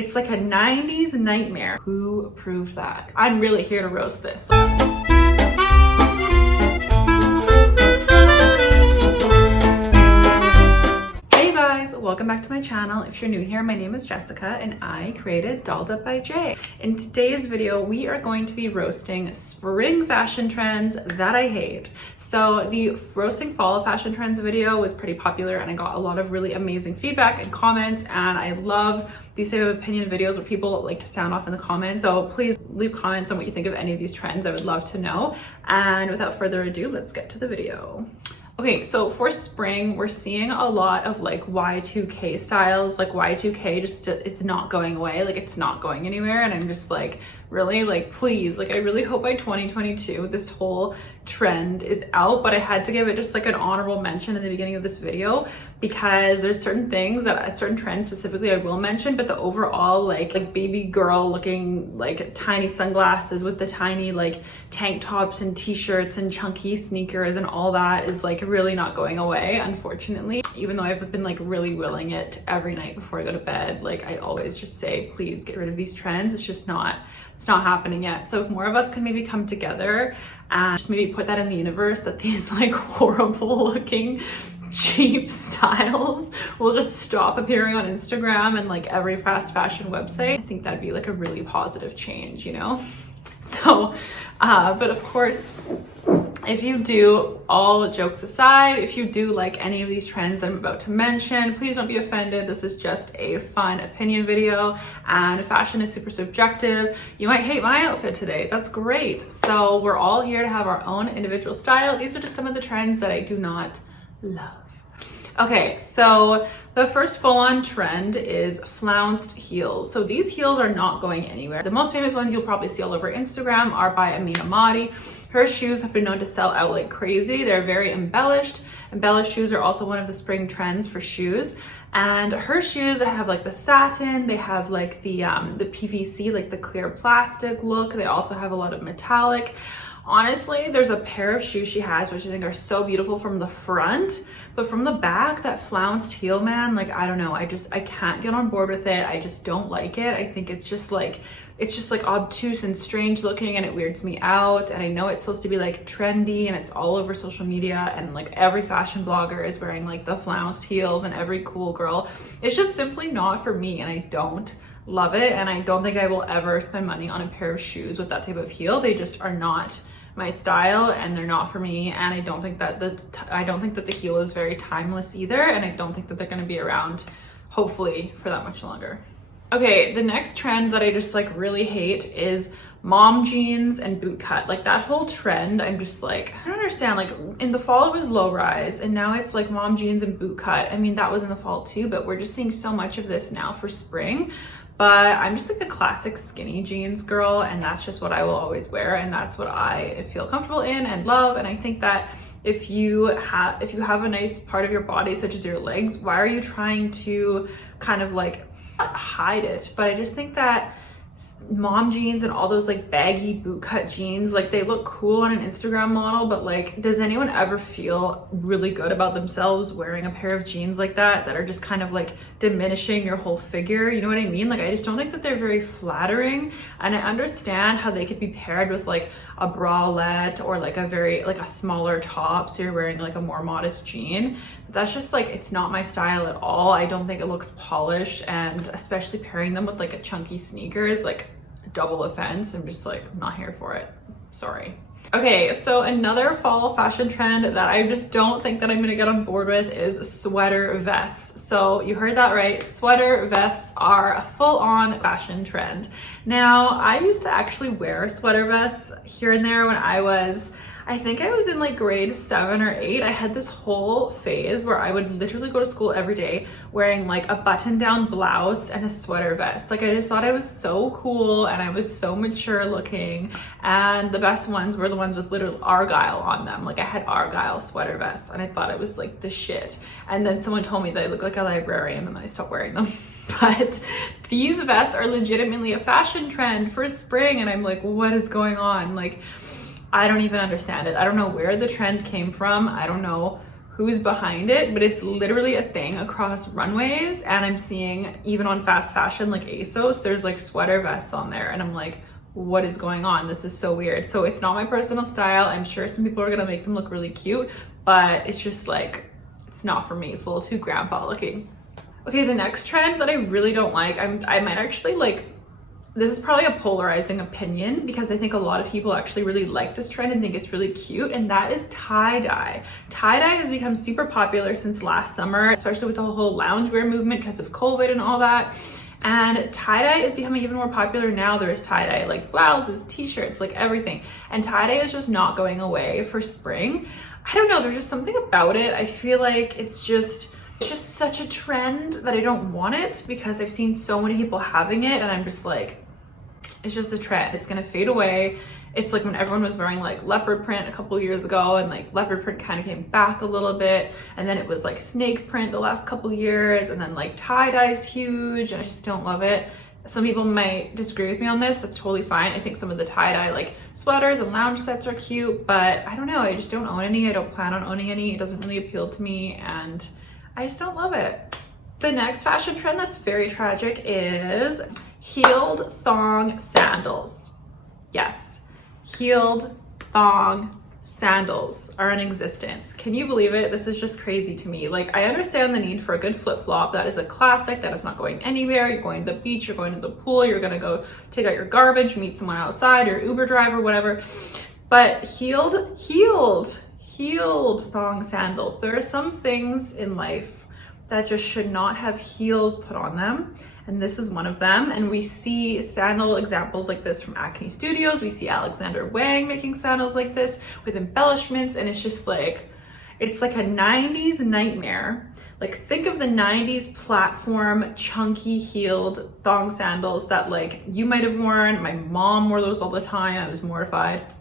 It's like a 90s nightmare. Who approved that? I'm really here to roast this. Welcome back to my channel. If you're new here, my name is Jessica and I created dolledupbyj. In today's video, we are going to be roasting spring fashion trends that I hate. So the roasting fall fashion trends video was pretty popular and I got a lot of really amazing feedback and comments, and I love these type of opinion videos where people like to sound off in the comments. So please leave comments on what you think of any of these trends. I would love to know. And without further ado, let's get to the video. Okay, so for spring, we're seeing a lot of like Y2K styles, like Y2K just, it's not going away, like it's not going anywhere. And I'm just like, really, like, please, like I really hope by 2022 this whole trend is out. But I had to give it just like an honorable mention in the beginning of this video because there's certain things that certain trends specifically I will mention, but the overall like baby girl looking like tiny sunglasses with the tiny like tank tops and t-shirts and chunky sneakers and all that is like really not going away, unfortunately. Even though I've been like really willing it every night before I go to bed, like I always just say, please get rid of these trends. It's not happening yet. So if more of us can maybe come together and just maybe put that in the universe, that these like horrible looking cheap styles will just stop appearing on Instagram and like every fast fashion website, I think that'd be like a really positive change, you know? So, but of course, if you do, all jokes aside, if you do like any of these trends I'm about to mention, please don't be offended. This is just a fun opinion video and fashion is super subjective. You might hate my outfit today. That's great. So we're all here to have our own individual style. These are just some of the trends that I do not love. Okay, so the first full-on trend is flounced heels. So these heels are not going anywhere. The most famous ones you'll probably see all over Instagram are by Amina Mahdi. Her shoes have been known to sell out like crazy. They're very embellished. Embellished shoes are also one of the spring trends for shoes. And her shoes have like the satin, they have like the PVC, like the clear plastic look. They also have a lot of metallic. Honestly, there's a pair of shoes she has which I think are so beautiful from the front, but from the back, that flounced heel, man, like I don't know, I can't get on board with it. I just don't like it. I think it's just like obtuse and strange looking and it weirds me out. And I know it's supposed to be like trendy and it's all over social media and like every fashion blogger is wearing like the flounced heels and every cool girl. It's just simply not for me and I don't love it, and I don't think I will ever spend money on a pair of shoes with that type of heel. They just are not my style and they're not for me, and I don't think that the heel is very timeless either, and I don't think that they're going to be around hopefully for that much longer. Okay, the next trend that I just like really hate is mom jeans and boot cut. Like that whole trend, I'm just like, I don't understand. Like in the fall it was low rise and now it's like mom jeans and boot cut. I mean, that was in the fall too, but we're just seeing so much of this now for spring. But I'm just like a classic skinny jeans girl, and that's just what I will always wear, and that's what I feel comfortable in and love. And I think that if you have a nice part of your body such as your legs, why are you trying to kind of like not hide it? But I just think that mom jeans and all those like baggy boot cut jeans, like they look cool on an Instagram model, but like does anyone ever feel really good about themselves wearing a pair of jeans like that are just kind of like diminishing your whole figure? You know what I mean? Like I just don't think that they're very flattering, and I understand how they could be paired with like a bralette or like a smaller top, so you're wearing like a more modest jean. That's just like, it's not my style at all. I don't think it looks polished, and especially pairing them with like a chunky sneaker is like double offense. I'm just like not here for it. Sorry. Okay, so another fall fashion trend that I just don't think that I'm gonna get on board with is sweater vests. So you heard that right, sweater vests are a full-on fashion trend. Now, I used to actually wear sweater vests here and there when I think I was in like grade 7 or 8. I had this whole phase where I would literally go to school every day wearing like a button-down blouse and a sweater vest. Like I just thought I was so cool and I was so mature looking, and the best ones were the ones with literal argyle on them. Like I had argyle sweater vests and I thought it was like the shit. And then someone told me that I looked like a librarian and then I stopped wearing them. But these vests are legitimately a fashion trend for spring, and I'm like, what is going on? Like, I don't even understand it. I don't know where the trend came from. I don't know who's behind it, but it's literally a thing across runways. And I'm seeing even on fast fashion like ASOS, there's like sweater vests on there, and I'm like, what is going on? This is so weird. So it's not my personal style. I'm sure some people are gonna make them look really cute, but it's just like, it's not for me. It's a little too grandpa looking. Okay, the next trend that I really don't like, I might actually like, this is probably a polarizing opinion because I think a lot of people actually really like this trend and think it's really cute, and that is tie-dye. Tie-dye has become super popular since last summer, especially with the whole loungewear movement because of COVID and all that. And tie-dye is becoming even more popular now. There's tie-dye like blouses, t-shirts, like everything. And tie-dye is just not going away for spring. I don't know, there's just something about it. I feel like it's just such a trend that I don't want it because I've seen so many people having it, and I'm just like, it's just a trend. It's gonna fade away. It's like when everyone was wearing like leopard print a couple years ago, and like leopard print kind of came back a little bit, and then it was like snake print the last couple years, and then like tie-dye is huge, and I just don't love it. Some people might disagree with me on this. That's totally fine. I think some of the tie-dye like sweaters and lounge sets are cute, but I don't know, I just don't own any. I don't plan on owning any. It doesn't really appeal to me, and I just don't love it. The next fashion trend that's very tragic is heeled thong sandals. Yes, heeled thong sandals are in existence. Can you believe it? This is just crazy to me. Like, I understand the need for a good flip-flop. That is a classic. That is not going anywhere. You're going to the beach, you're going to the pool, you're gonna go take out your garbage, meet someone outside, your Uber driver, whatever. But heeled thong sandals. There are some things in life that just should not have heels put on them, and this is one of them. And we see sandal examples like this from Acne Studios. We see Alexander Wang making sandals like this with embellishments, and it's just like, it's like a 90s nightmare. Like, think of the 90s platform chunky heeled thong sandals that like you might have worn. My mom wore those all the time. I was mortified.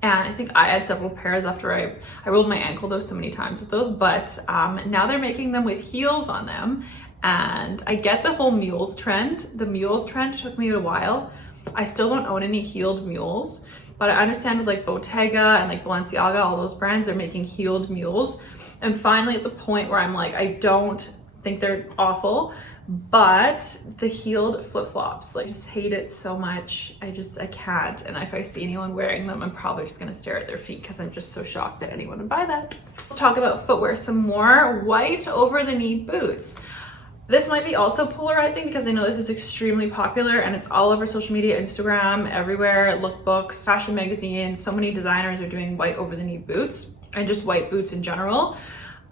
And I think I had several pairs after I rolled my ankle though so many times with those, but now they're making them with heels on them. And I get the whole mules trend. The mules trend took me a while. I still don't own any heeled mules, but I understand with like Bottega and like Balenciaga, all those brands are making heeled mules. And finally at the point where I'm like, I don't think they're awful, but the heeled flip-flops, like, I just hate it so much. I can't. And if I see anyone wearing them, I'm probably just gonna stare at their feet because I'm just so shocked that anyone would buy that. Let's talk about footwear some more. White over-the-knee boots. This might be also polarizing because I know this is extremely popular and it's all over social media, Instagram, everywhere, lookbooks, fashion magazines. So many designers are doing white over-the-knee boots and just white boots in general.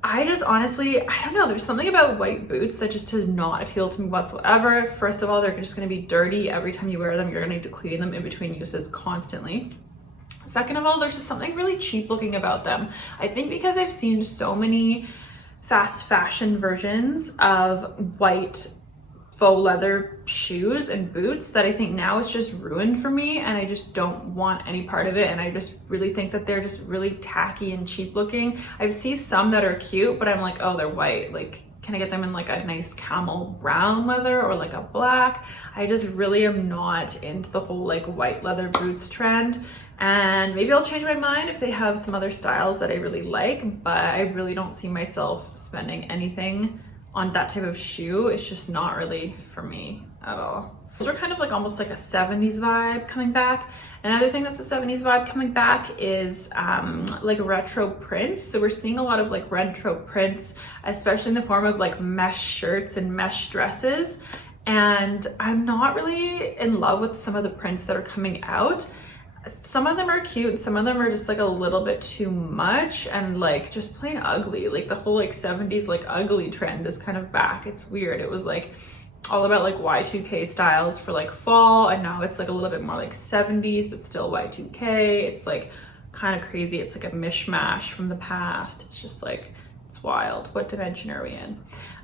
I just honestly, I don't know, there's something about white boots that just does not appeal to me whatsoever. First of all, they're just gonna be dirty every time you wear them. You're gonna need to clean them in between uses constantly. Second of all, there's just something really cheap looking about them. I think because I've seen so many fast fashion versions of white faux leather shoes and boots that I think now it's just ruined for me, and I just don't want any part of it. And I just really think that they're just really tacky and cheap looking. I see some that are cute, but I'm like, oh, they're white. Like, can I get them in like a nice camel brown leather or like a black? I just really am not into the whole like white leather boots trend. And maybe I'll change my mind if they have some other styles that I really like, but I really don't see myself spending anything on that type of shoe. It's just not really for me at all. Those are kind of like almost like a 70s vibe coming back. Another thing that's a 70s vibe coming back is like retro prints. So we're seeing a lot of like retro prints, especially in the form of like mesh shirts and mesh dresses. And I'm not really in love with some of the prints that are coming out. Some of them are cute and some of them are just like a little bit too much and like just plain ugly. Like the whole like 70s like ugly trend is kind of back. It's weird. It was like all about like Y2K styles for like fall, and now it's like a little bit more like 70s but still Y2K. It's like kind of crazy. It's like a mishmash from the past. It's just like, it's wild. What dimension are we in?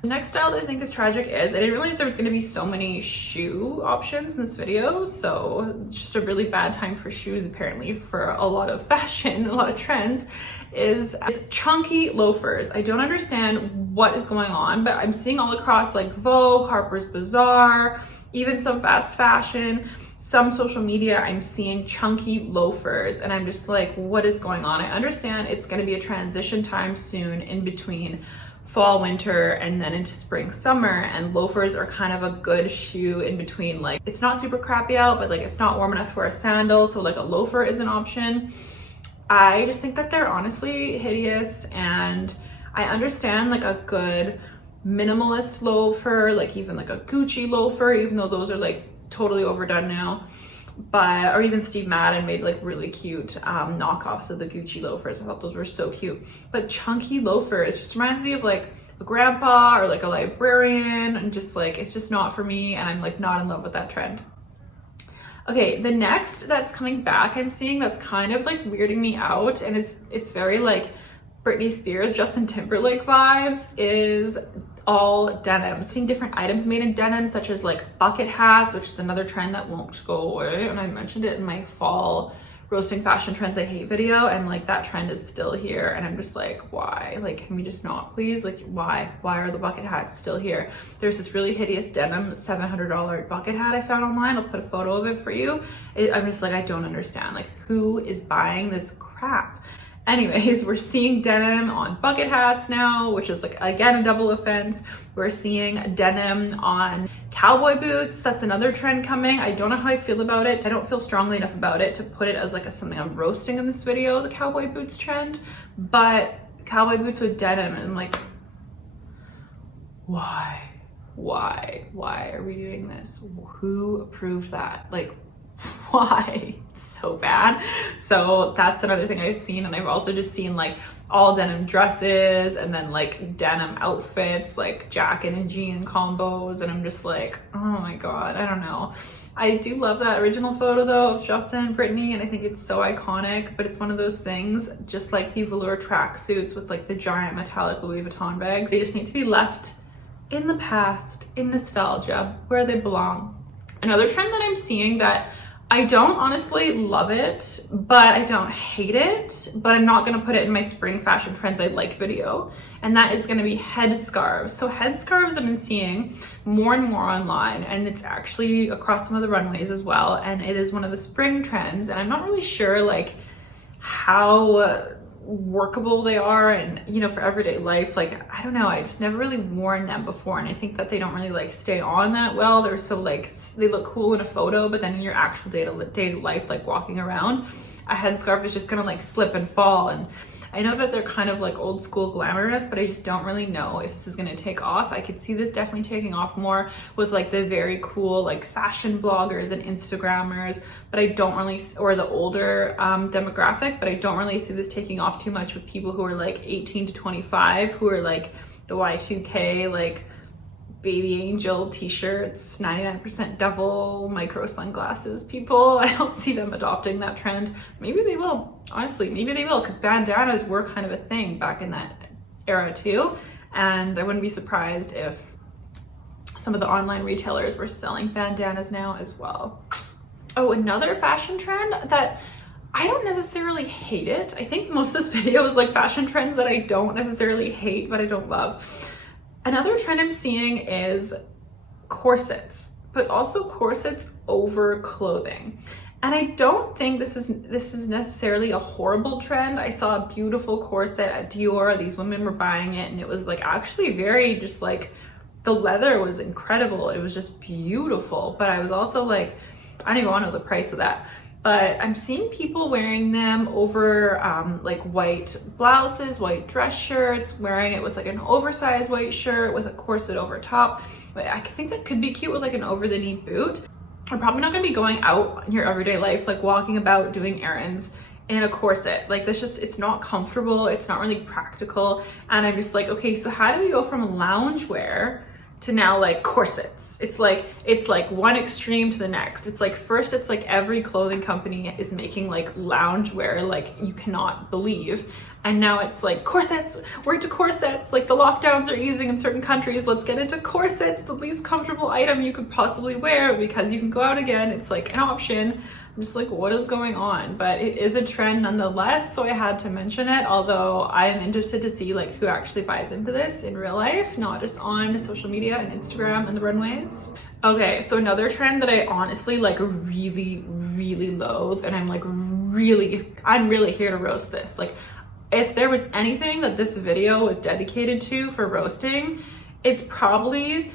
The next style that I think is tragic is, I didn't realize there was going to be so many shoe options in this video, so it's just a really bad time for shoes apparently for a lot of fashion, a lot of trends, is chunky loafers. I don't understand what is going on, but I'm seeing all across like Vogue, Harper's Bazaar, even some fast fashion, some social media, I'm seeing chunky loafers, and I'm just like, what is going on? I understand it's going to be a transition time soon in between fall, winter, and then into spring, summer, and loafers are kind of a good shoe in between. Like, it's not super crappy out, but like it's not warm enough to wear a sandal, so like a loafer is an option. I just think that they're honestly hideous, and I understand like a good minimalist loafer, like even like a Gucci loafer, even though those are like totally overdone now. But, or even Steve Madden made like really cute knockoffs of the Gucci loafers. I thought those were so cute. But chunky loafers just reminds me of like a grandpa or like a librarian, and just like, it's just not for me, and I'm like not in love with that trend. Okay, the next that's coming back I'm seeing that's kind of like weirding me out, and it's very like Britney Spears, Justin Timberlake vibes, is all denim. Seeing different items made in denim, such as like bucket hats, which is another trend that won't go away, and I mentioned it in my fall roasting fashion trends I hate video, and like that trend is still here, and I'm just like, why? Like, can we just not, please? Like, why are the bucket hats still here? There's this really hideous denim $700 bucket hat I found online. I'll put a photo of it for you. I'm just like, I don't understand, like, who is buying this crap? Anyways, we're seeing denim on bucket hats now, which is like, again, a double offense. We're seeing denim on cowboy boots. That's another trend coming. I don't know how I feel about it. I don't feel strongly enough about it to put it as like something I'm roasting in this video, the cowboy boots trend, but cowboy boots with denim, and like, why are we doing this? Who approved that? Like, why? It's so bad. So that's another thing I've seen, and I've also just seen like all denim dresses, and then like denim outfits, like jacket and jean combos, and I'm just like, oh my god, I don't know. I do love that original photo though of Justin and Britney, and I think it's so iconic, but it's one of those things, just like the velour tracksuits with like the giant metallic Louis Vuitton bags, they just need to be left in the past, in nostalgia, where they belong. Another trend that I'm seeing that I don't honestly love it, but I don't hate it, but I'm not gonna put it in my spring fashion trends I like video, and that is gonna be headscarves. So headscarves I've been seeing more and more online, and it's actually across some of the runways as well, and it is one of the spring trends, and I'm not really sure like how workable they are, and you know, for everyday life, like, I don't know, I just never really worn them before, and I think that they don't really like stay on that well. They're so like, they look cool in a photo, but then in your actual day-to-day life, like walking around, a headscarf is just gonna like slip and fall. And I know that they're kind of like old school glamorous, but I just don't really know if this is gonna take off. I could see this definitely taking off more with like the very cool like fashion bloggers and Instagrammers, but I don't really, or the older demographic, but I don't really see this taking off too much with people who are like 18 to 25, who are like the Y2K, like baby angel t-shirts, 99% devil, micro sunglasses people. I don't see them adopting that trend. Maybe they will, honestly, maybe they will, because bandanas were kind of a thing back in that era too, and I wouldn't be surprised if some of the online retailers were selling bandanas now as well. Oh, another fashion trend that I don't necessarily hate it. I think most of this video is like fashion trends that I don't necessarily hate, but I don't love. Another trend I'm seeing is corsets, but also corsets over clothing. And I don't think this is necessarily a horrible trend. I saw a beautiful corset at Dior. These women were buying it, and it was like actually very just like, the leather was incredible. It was just beautiful. But I was also like, I don't even want to know the price of that. But I'm seeing people wearing them over like white blouses, white dress shirts, wearing it with like an oversized white shirt with a corset over top. But I think that could be cute with like an over the knee boot. I'm probably not gonna be going out in your everyday life, like walking about doing errands in a corset. Like this just, it's not comfortable. It's not really practical. And I'm just like, okay, so how do we go from loungewear to now like corsets. It's like one extreme to the next. It's like first it's like every clothing company is making like loungewear like you cannot believe. And now it's like corsets, we're into corsets. Like the lockdowns are easing in certain countries. Let's get into corsets, the least comfortable item you could possibly wear because you can go out again. It's like an option. I'm just like, what is going on? But it is a trend nonetheless, so I had to mention it, although I am interested to see like who actually buys into this in real life, not just on social media and Instagram and the runways. Okay, so another trend that I honestly like really loathe, and I'm really here to roast this. Like, if there was anything that this video was dedicated to for roasting, it's probably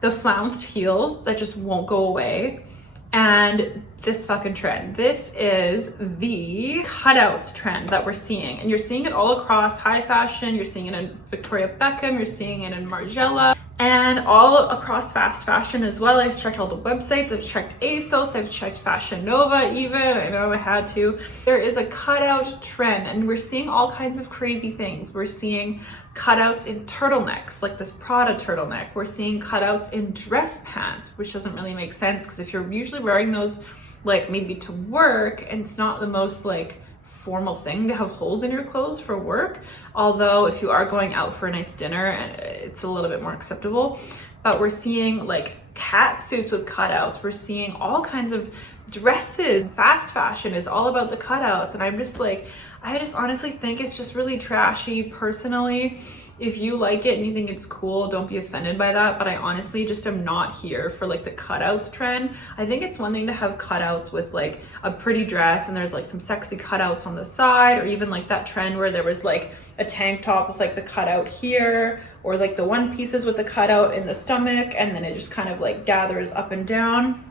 the flounced heels that just won't go away. And this fucking trend. This is the cutouts trend that we're seeing. And you're seeing it all across high fashion. You're seeing it in Victoria Beckham. You're seeing it in Margiela. And all across fast fashion as well. I've checked all the websites. I've checked ASOS. I've checked Fashion Nova even. I know I had to. There is a cutout trend and we're seeing all kinds of crazy things. We're seeing cutouts in turtlenecks, like this Prada turtleneck. We're seeing cutouts in dress pants, which doesn't really make sense because if you're usually wearing those like maybe to work, and it's not the most like formal thing to have holes in your clothes for work, although if you are going out for a nice dinner it's a little bit more acceptable. But we're seeing like cat suits with cutouts. We're seeing all kinds of dresses. Fast fashion is all about the cutouts, and I'm just like, I just honestly think it's just really trashy. Personally, if you like it and you think it's cool, don't be offended by that, but I honestly just am not here for like the cutouts trend. I think it's one thing to have cutouts with like a pretty dress and there's like some sexy cutouts on the side, or even like that trend where there was like a tank top with like the cutout here, or like the one pieces with the cutout in the stomach and then it just kind of like gathers up and down.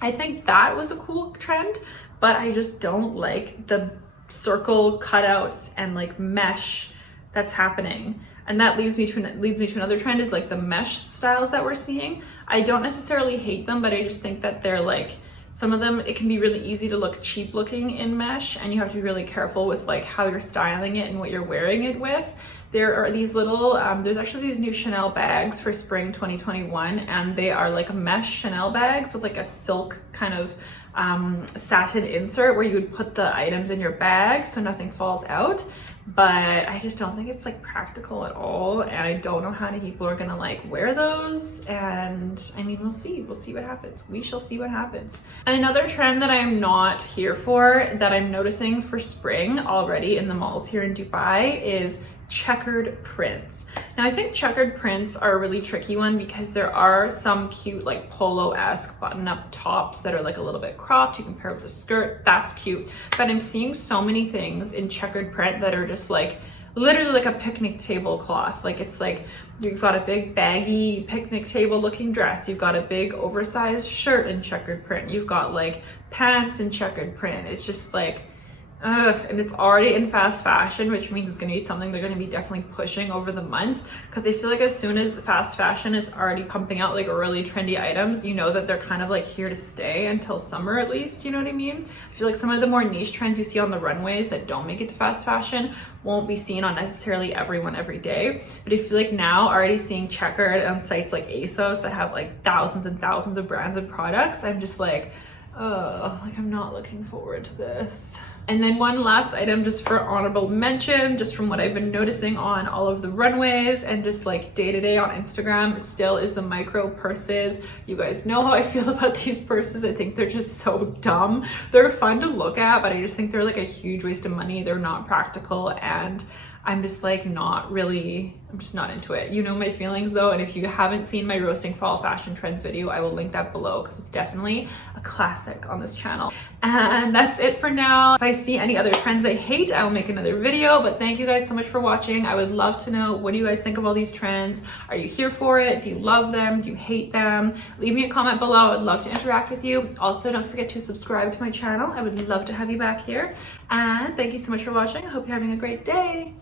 I think that was a cool trend, but I just don't like the circle cutouts and like mesh that's happening. And that leads me to another trend, is like the mesh styles that we're seeing. I don't necessarily hate them, but I just think that they're like, some of them, it can be really easy to look cheap looking in mesh, and you have to be really careful with like how you're styling it and what you're wearing it with. There are these little, there's actually these new Chanel bags for spring 2021, and they are like mesh Chanel bags with like a silk kind of satin insert where you would put the items in your bag so nothing falls out. But I just don't think it's like practical at all, and I don't know how many people are gonna like wear those. And I mean, we'll see what happens. We shall see what happens. Another trend that I am not here for, that I'm noticing for spring already in the malls here in Dubai, is checkered prints. Now I think checkered prints are a really tricky one because there are some cute like polo-esque button-up tops that are like a little bit cropped. You can pair with a skirt, that's cute. But I'm seeing so many things in checkered print that are just like literally like a picnic table cloth. Like it's like you've got a big baggy picnic table looking dress, you've got a big oversized shirt in checkered print, you've got like pants in checkered print. It's just like, and it's already in fast fashion, which means it's going to be something they're going to be definitely pushing over the months, because I feel like as soon as fast fashion is already pumping out like really trendy items, you know that they're kind of like here to stay until summer at least, you know what I mean? I feel like some of the more niche trends you see on the runways that don't make it to fast fashion won't be seen on necessarily everyone every day. But I feel like now already seeing checkered on sites like ASOS that have like thousands and thousands of brands and products, I'm just like, oh, like I'm not looking forward to this. And then one last item just for honorable mention, just from what I've been noticing on all of the runways and just like day to day on Instagram, still is the micro purses. You guys know how I feel about these purses. I think they're just so dumb. They're fun to look at, but I just think they're like a huge waste of money. They're not practical, and I'm just like I'm just not into it. You know my feelings though, and if you haven't seen my roasting fall fashion trends video, I will link that below because it's definitely a classic on this channel. And that's it for now. If I see any other trends I hate, I will make another video, but thank you guys so much for watching. I would love to know, what do you guys think of all these trends? Are you here for it? Do you love them? Do you hate them? Leave me a comment below. I'd love to interact with you. Also, don't forget to subscribe to my channel. I would love to have you back here. And thank you so much for watching. I hope you're having a great day.